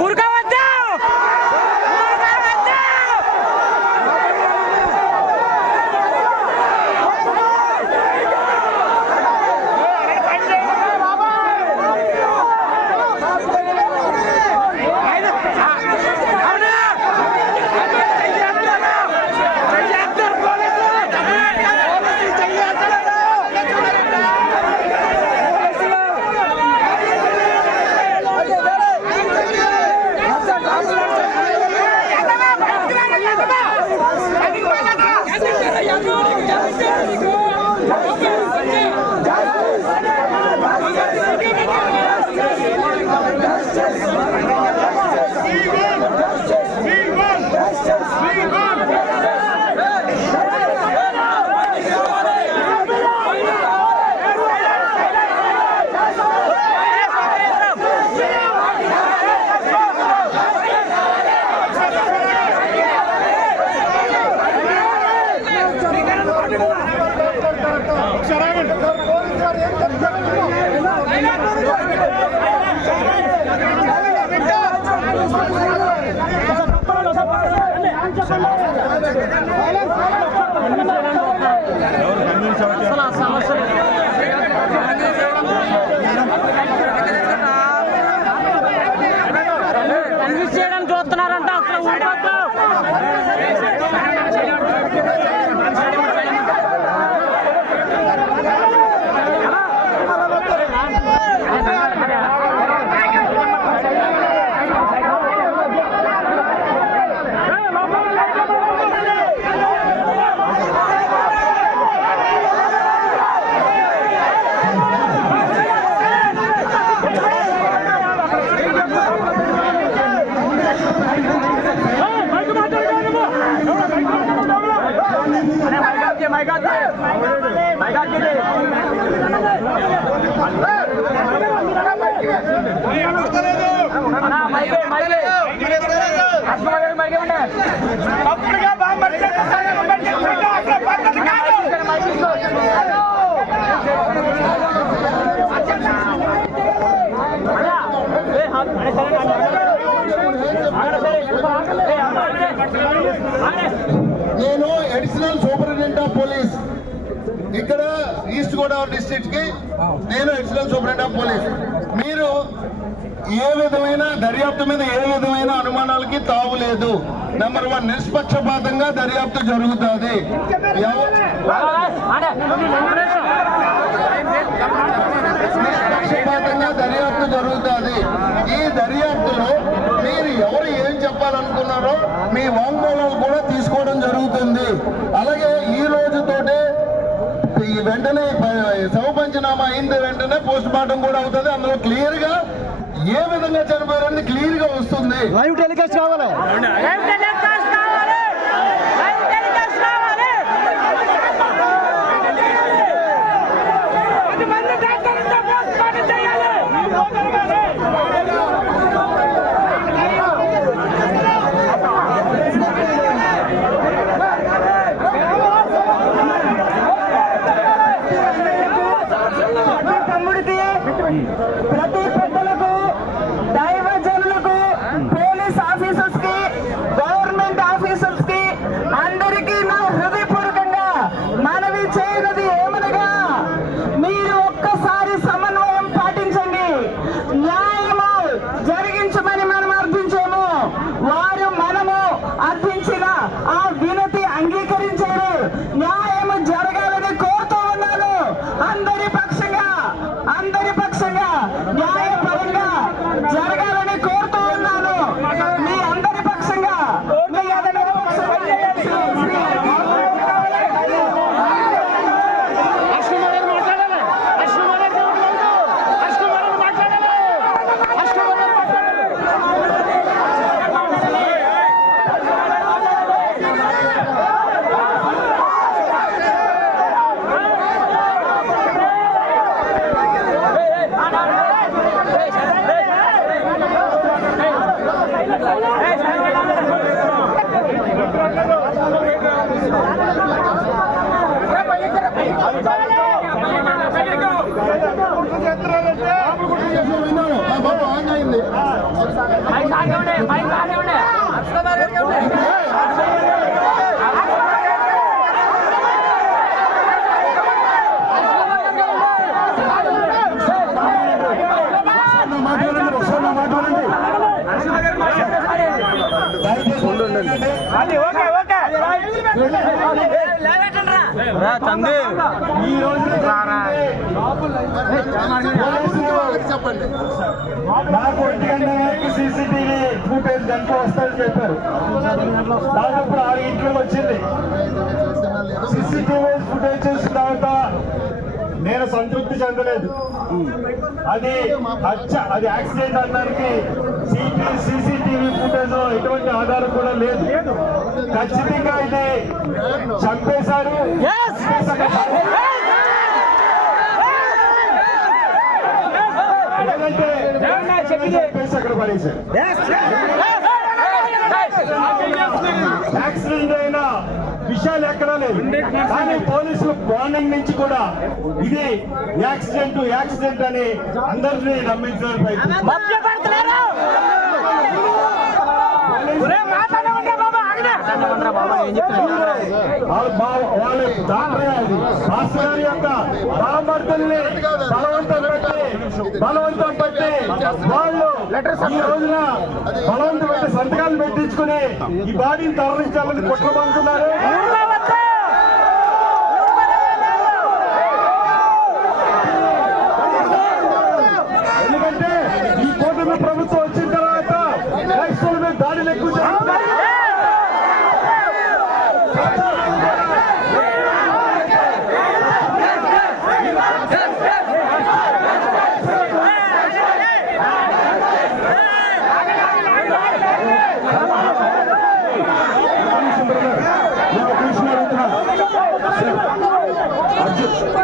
ఊరుకోవద్దు. చేయడానికి చూస్తున్నారంట. అసలు ఊరుకోవద్దు. నేను అడిషనల్ సూపరింటెండెంట్ ఆఫ్ పోలీస్ ఇక్కడ ఈస్ట్ గోదావరి డిస్ట్రిక్ట్ కి నేను అడిషనల్ సూపరింటెండెంట్ ఆఫ్ పోలీస్. మీరు ఏ విధమైన దర్యాప్తు మీద ఏ విధమైన అనుమానాలకి తావు లేదు. నెంబర్ 1, నిష్పక్షపాతంగా దర్యాప్తు జరుగుతుంది. నిష్పక్షపాతంగా దర్యాప్తు జరుగుతుంది. ఈ దర్యాప్తులో మీరు ఎవరు ఏం చెప్పాలనుకున్నారో మీ వాంగ్మూలాలు కూడా తీసుకోవడం జరుగుతుంది. అలాగే ఈ రోజుతోటే వెంటనే శవ పంచనామా అయిన వెంటనే పోస్ట్ మార్టం కూడా అవుతుంది. అందులో క్లియర్ గా ఏ విధంగా చనిపోయారని క్లియర్ గా వస్తుంది. లైవ్ టెలికాస్ట్ కావాలి. ప్రతి పెద్దలకు, దైవజనులకు, పోలీస్ ఆఫీసర్స్ కి, గవర్నమెంట్ ఆఫీసర్స్ కి అందరికీ నా హృదయపూర్వకంగా మనవి చేయనది ఏమనగా, మీరు ఒక్కసారి సమన్వయం పాటించండి. న్యాయము జరిగించమని మనం అర్థించాము. వారు మనము అర్థించిన ఆ వినతి అంగీకరించారు. న్యాయము జరగాలని కోరుతూ ఉన్నాను. అందరి పక్షంగా న్యాయపరంగా జరగాలని కోరుతూ ఉన్నాను. మీ అందరి పక్షంగా, మీ అందరి చెప్పండి. నాకు 1 గంట వరకు సీసీటీవీ ఫుటేజ్ గంటలో వస్తాయని చెప్పారు. దాదాపు 6 ఇంట్లోకి వచ్చింది. సీసీటీవీ ఫుటేజ్ చూసిన తర్వాత నేను సంతృప్తి చెందలేదు. అది అది యాక్సిడెంట్ అనడానికి సీసీటీవీ ఫుటేజ్ లో ఎటువంటి ఆధారం కూడా లేదు. ఖచ్చితంగా ఇది చంపేశారు. చెప్పేసి అక్కడ పడేశారు. యాక్సిడెంట్ అయిన విషయాలు ఎక్కడా లేదు. కానీ పోలీసులు మార్నింగ్ నుంచి కూడా ఇది యాక్సిడెంట్ అని అందరినీ నమ్మించడానికి ప్రయత్నిస్తున్నారు. వాళ్ళ భాస్కర్ యొక్క బామర్దుల్ని బలవంతం పట్టి వాళ్ళు ఈ రోజున బలవంతం పెట్టి సంతకాలు పెట్టించుకుని ఈ బాడీని తరలించాలని కుట్రబంటున్నారు. ఎందుకంటే ఈ కూటమి ప్రభుత్వం వచ్చిన తర్వాత రైతుల మీద దాడులు ఎక్కువ జరుగుతాయి.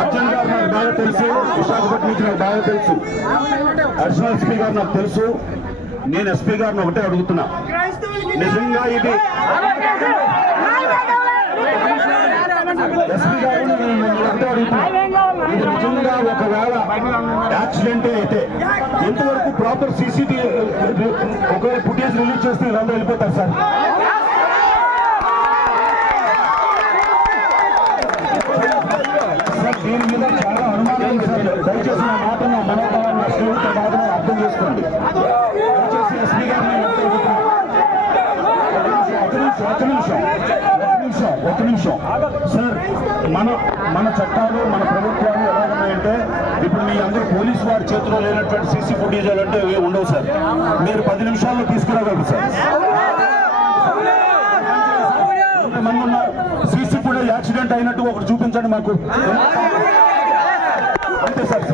అర్జున్ గారు నాకు బాగా తెలుసు, విశాఖపట్నం నుంచి నాకు బాగా తెలుసు, అడిషనల్ ఎస్పీ గారు నాకు తెలుసు. నేను ఎస్పీ గారిని ఒకటే అడుగుతున్నా, నిజంగా ఇది ఎస్పీ గారు ఒకటే అడుగుతున్నా, ఇది నిజంగా ఒకవేళ యాక్సిడెంట్ అయితే ఎంతవరకు ప్రాపర్ సీసీటీవీ ఒకవేళ ఫుటేజ్ రిలీజ్ చేస్తే వీళ్ళందరూ వెళ్ళిపోతారు సార్. దీని మీద చాలా అనుమానాలు సార్. దయచేసి నా మాటను మనోభావాన్ని స్నేహితుల బాధను అర్థం చేసుకోండి. దయచేసి ఎస్పీ గారిని ఒక నిమిషం సార్. మన చట్టాలు మన ప్రభుత్వాలు ఎలా ఉన్నాయంటే, ఇప్పుడు మీ అందరూ పోలీసు వారి చేతిలో లేనటువంటి సీసీ ఫుటేజ్ అంటే ఉండవు సార్. మీరు 10 నిమిషాల్లో తీసుకురాగలరు సార్. ఎంతమంది ఉన్నారు సీసీ ఫుటేజ్ యాక్సిడెంట్ అయినట్టు ఒకటి చూపించండి మాకు. అంతే సార్.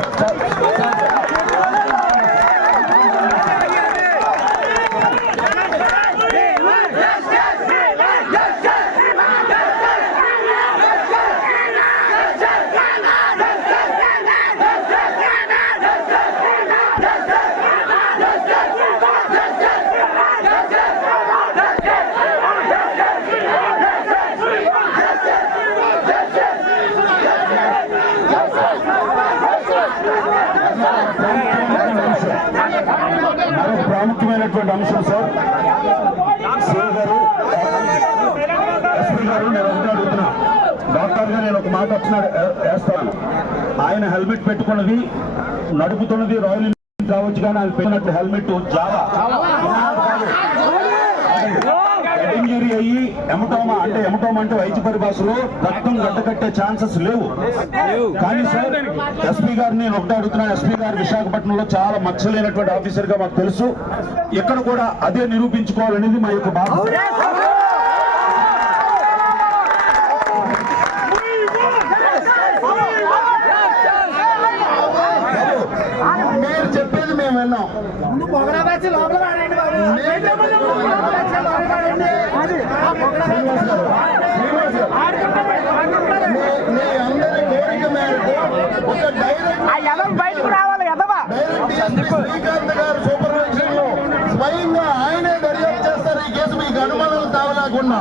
మరొక ప్రాముఖ్యమైనటువంటి అంశం సార్. సిఐ గారు, ఎస్పీ గారు, నేను ఒకటి అడుగుతున్నా. డాక్టర్ గా నేను ఒక మాట వేస్తాను. ఆయన హెల్మెట్ పెట్టుకున్నది, నడుపుతున్నది రాయల్ ఎన్ఫీల్డ్ కావచ్చు, కానీ ఆయన పెట్టినట్టు హెల్మెట్ జావా ఇంజురీ అయ్యి ఎమటోమా అంటే వైద్య పరిభాషలో రక్తం గడ్డకట్టే ఛాన్సెస్ లేవు. కానీ సార్ ఎస్పీ గారిని నేను ఒకటే అడుగుతున్నాను. ఎస్పీ గారు విశాఖపట్నంలో చాలా మచ్చలేనటువంటి ఆఫీసర్ గా మాకు తెలుసు. ఇక్కడ కూడా అదే నిరూపించుకోవాలనేది మా యొక్క బాధ్యత. మీరు చెప్పేది మేము విన్నాం. మీ అందరి కోరిక మేరకు ఒక డైరెక్ట్ శ్రీకాంత్ గారు సూపర్వైజర్ లో స్వయంగా ఆయనే దర్యాప్తు చేస్తారు. ఈ కేసు మీకు అనుమానాలు తావలేకుండా.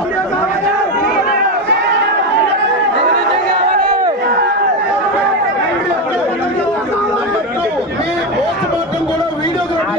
మీ పోస్ట్ మార్టం కూడా వీడియోగ్రఫీ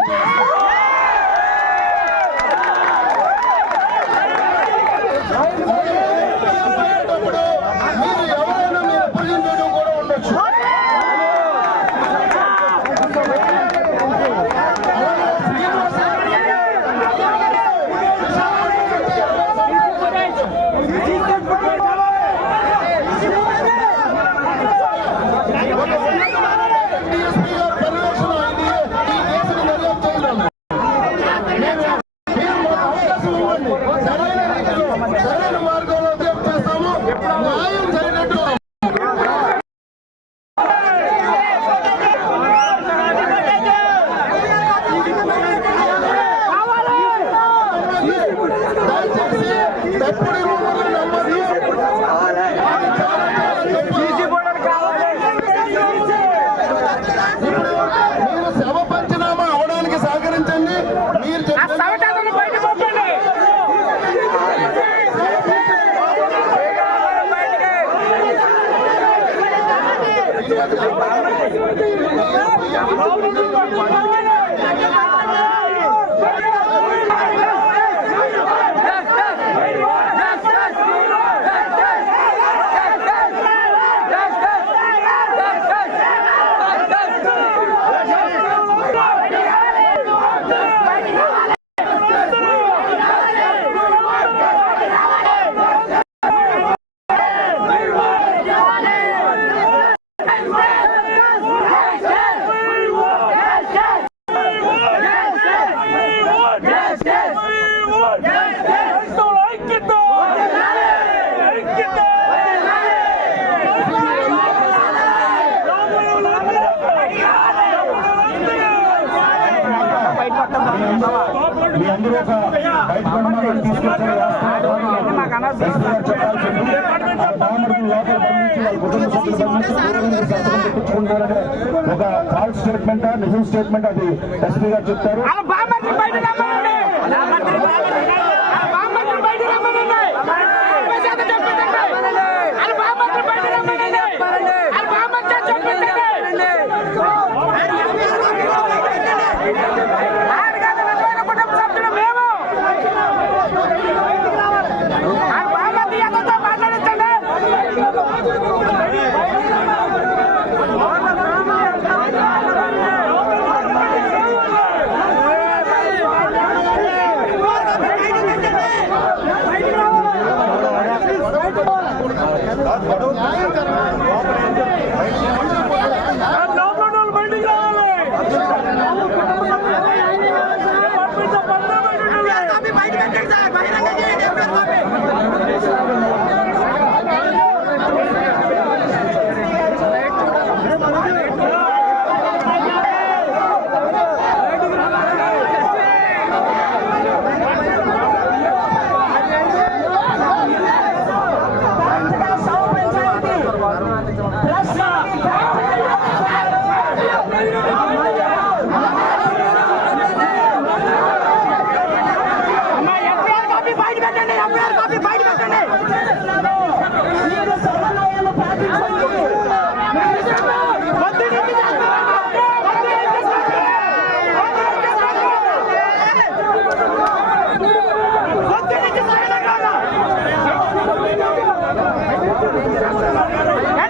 పాటించండి. మీరు మీ అందరూ ఒక బయట పడమని తీసుకొచ్చిన చెప్పాల్సింది బామర్దులు లోపల బంధించి వాళ్ళ కుటుంబ సభ్యులు బంధించి సంతకం పెట్టించుకుంటారనే ఒక ఫాల్స్ స్టేట్మెంట్ నిజం స్టేట్మెంట్ అది ఎస్పీ గారు చెప్తారు.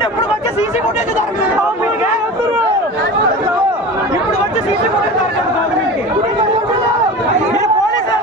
ఇప్పుడు వచ్చే సీసీ ఫుటేజ్ ఇప్పుడు వచ్చే సీసీ ఫుటేజ్ మీరు పోలీసు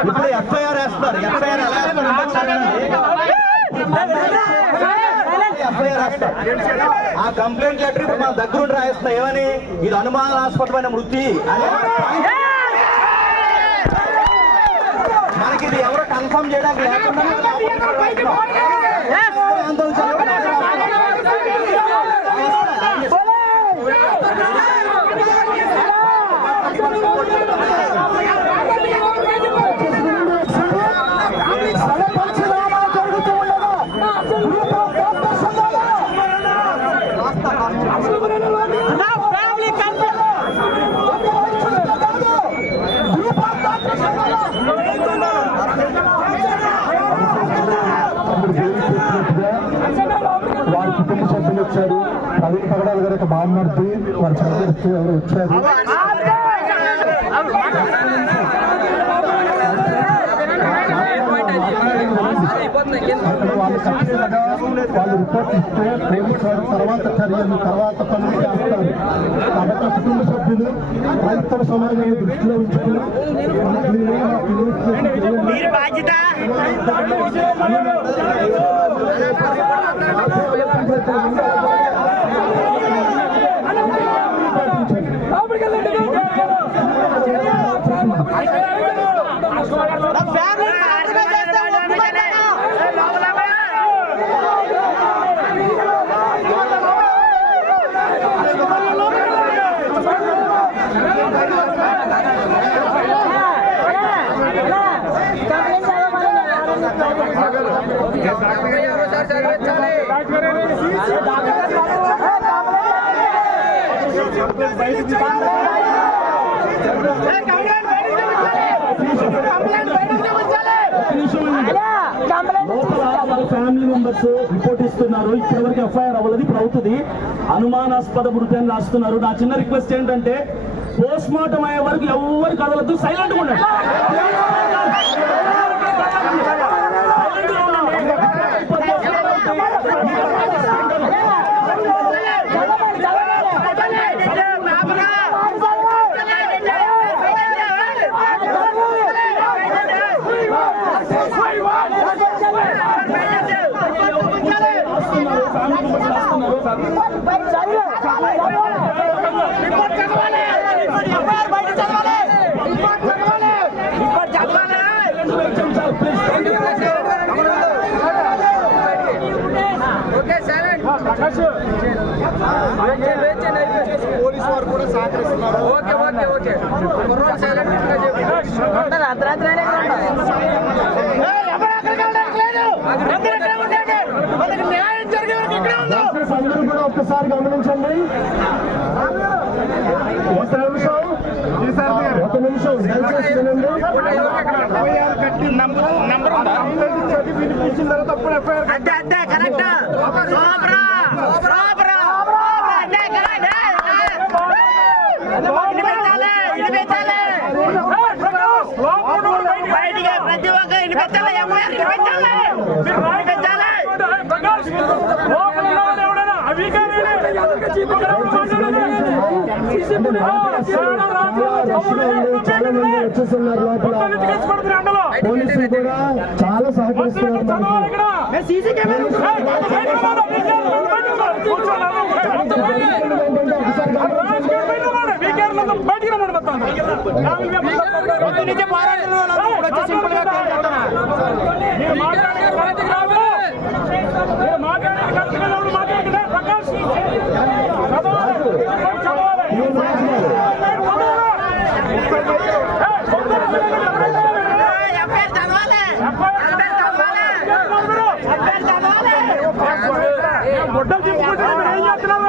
ఇప్పుడు ఎఫ్ఐఆర్ వేస్తారు. ఎఫ్ఐఆర్ ఆ కంప్లైంట్ లెటర్ ఇప్పుడు మన దగ్గర రాయిస్తున్నా ఏమని ఇది అనుమానాస్పదమైన మృతి అని మనకి ఇది ఎవరో కన్ఫర్మ్ చేయడానికి లేకుండా వారి కుటుంబ సభ్యులు వచ్చారు. ప్రవీణ్ పగడాల గారు ఒక బామ్మర్ది వారి సభ్యులు ఎవరు వచ్చారు. అక్కడ వాళ్ళు ఖచ్చితంగా వాళ్ళు రిపోర్ట్ ఇస్తే తర్వాత చర్యలు తర్వాత పనులు చేస్తారు. కాబట్టి కుటుంబ సభ్యులు క్రైస్తవ సమాజాన్ని దృష్టిలో ఉంచుకుని మీరు బాధ్యత ఫ్యామిలీ మెంబర్స్ రిపోర్ట్ ఇస్తున్నారు. ఇప్పటివరకు ఎఫ్ఐఆర్ అవ్వలేదు, ఇప్పుడు అవుతుంది. అనుమానాస్పద మృతి అని రాస్తున్నారు. నా చిన్న రిక్వెస్ట్ ఏంటంటే పోస్ట్ మార్టం అయ్యే వరకు ఎవరు కదలద్దు, సైలెంట్ గా ఉండండి. పోలీసు వారు కూడా సహకరిస్తున్నారు. అందరూ కూడా ఒక్కసారి గమనించండి. ఒక నిమిషం దయచేసి వినండి. వినిపించిన తర్వాత అప్పుడు ఎఫ్ఐఆర్ ప్రతి ఒక్క చాలా మంది వచ్చేస్తున్నారు లోపల. పోలీసులు కూడా చాలా సహకరిస్తున్నారు. గొడ్డలు చెప్పుకుంటే ఏం చేస్తున్నారు?